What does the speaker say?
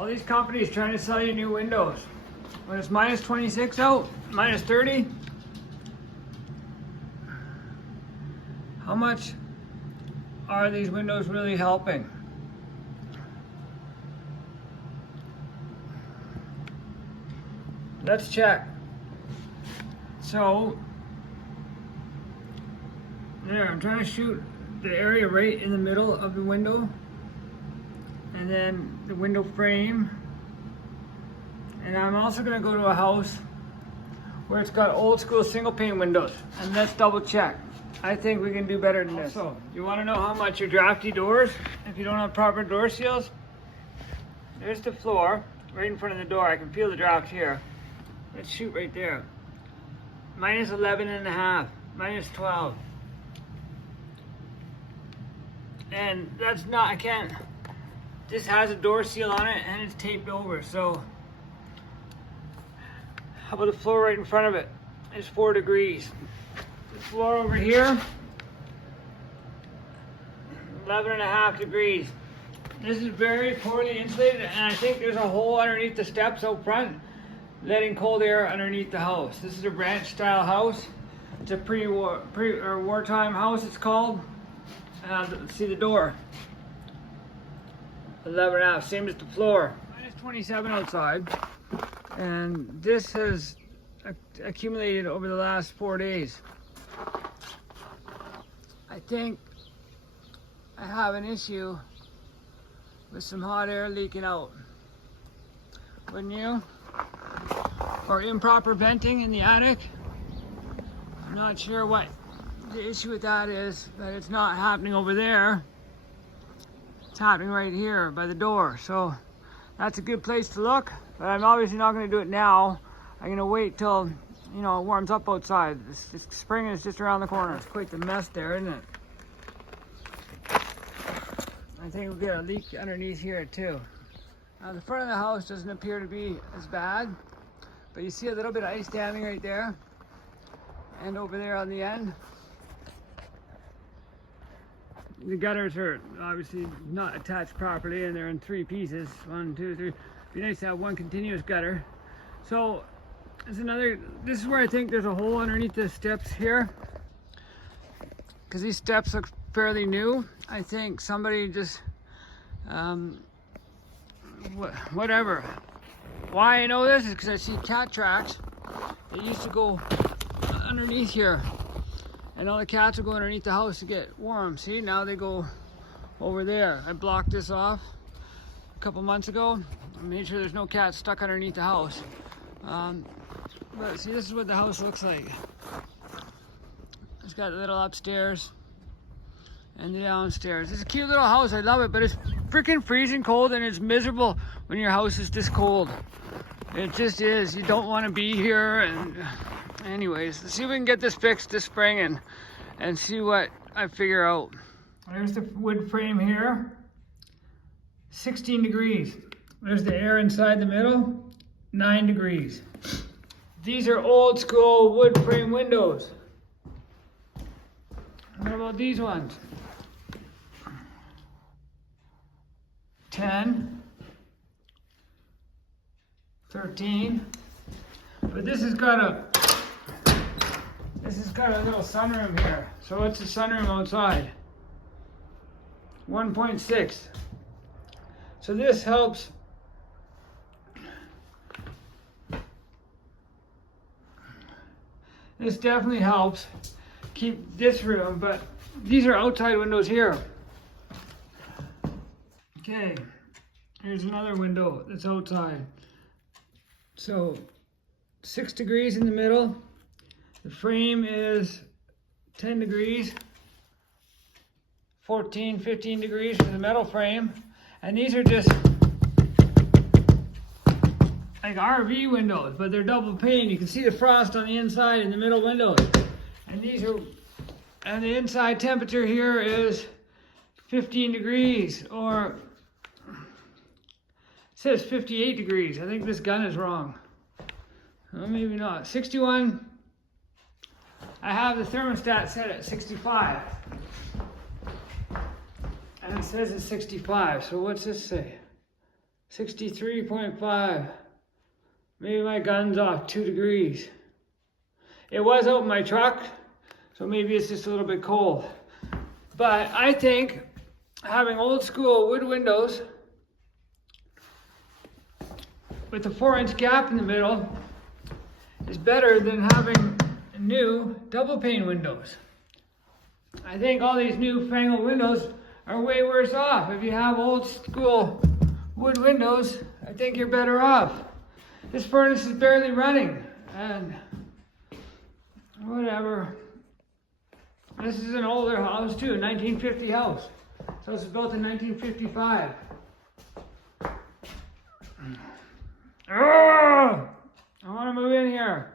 All these companies trying to sell you new windows. When it's minus 26 out, minus 30, how much are these windows really helping? Let's check. So, there, I'm trying to shoot the area right in the middle of the window, and then the window frame. And I'm also going to go to a house where it's got old school single pane windows, and let's double check. I think we can do better than this. So, you want to know how much your drafty doors, if you don't have proper door seals? There's the floor, right in front of the door. I can feel the draft here. Let's shoot right there. Minus 11 and a half, minus 12. And that's not, I can't, this has a door seal on it and it's taped over, so how about the floor right in front of it? It's 4 degrees. The floor over here, 11 and a half degrees. This is very poorly insulated, and I think there's a hole underneath the steps out front, letting cold air underneath the house. This is a ranch style house. It's a wartime house, it's called. See the door. 11 and a half, same as the floor. Minus 27 outside. And this has accumulated over the last 4 days. I think I have an issue with some hot air leaking out. Wouldn't you? Or improper venting in the attic. I'm not sure what the issue with that is, but it's not happening over there. It's happening right here by the door. So that's a good place to look, but I'm obviously not going to do it now. I'm going to wait till, you know, it warms up outside. This spring is just around the corner. It's quite the mess there, isn't it? I think we'll get a leak underneath here too. Now the front of the house doesn't appear to be as bad, but you see a little bit of ice damming right there and over there on the end. The gutters are obviously not attached properly, and they're in 3 pieces. 1, 2, 3. It'd be nice to have one continuous gutter. So there's another, this is where I think there's a hole underneath the steps here, because these steps look fairly new. I think somebody just whatever. Why I know this is because I see cat tracks. They used to go underneath here, and all the cats will go underneath the house to get warm. See, now they go over there. I blocked this off a couple months ago. I made sure there's no cats stuck underneath the house. But see, this is what the house looks like. It's got a little upstairs and the downstairs. It's a cute little house. I love it, but it's freaking freezing cold, and it's miserable when your house is this cold. It just is. You don't want to be here. And anyways, let's see if we can get this fixed this spring and see what I figure out. There's the wood frame here. 16 degrees. There's the air inside the middle. 9 degrees. These are old school wood frame windows. What about these ones? 10, 13, but this has got a little sunroom here. So it's a sunroom outside. 1.6. So this helps. This definitely helps keep this room, but these are outside windows here. Okay, here's another window that's outside. So 6 degrees in the middle. The frame is 10 degrees. 14, 15 degrees for the metal frame. And these are just like RV windows, but they're double pane. You can see the frost on the inside in the middle windows. And these are, and the inside temperature here is 15 degrees, or it says 58 degrees. I think this gun is wrong. Well, maybe not. 61. I have the thermostat set at 65. And it says it's 65. So what's this say? 63.5. Maybe my gun's off 2 degrees. It was out in my truck, so maybe it's just a little bit cold. But I think having old school wood windows with a 4-inch gap in the middle is better than having new double pane windows. I think all these new fangled windows are way worse off. If you have old school wood windows, I think you're better off. This furnace is barely running, and whatever. This is an older house too, 1950 house. So it's built in 1955. Oh, I want to move in here.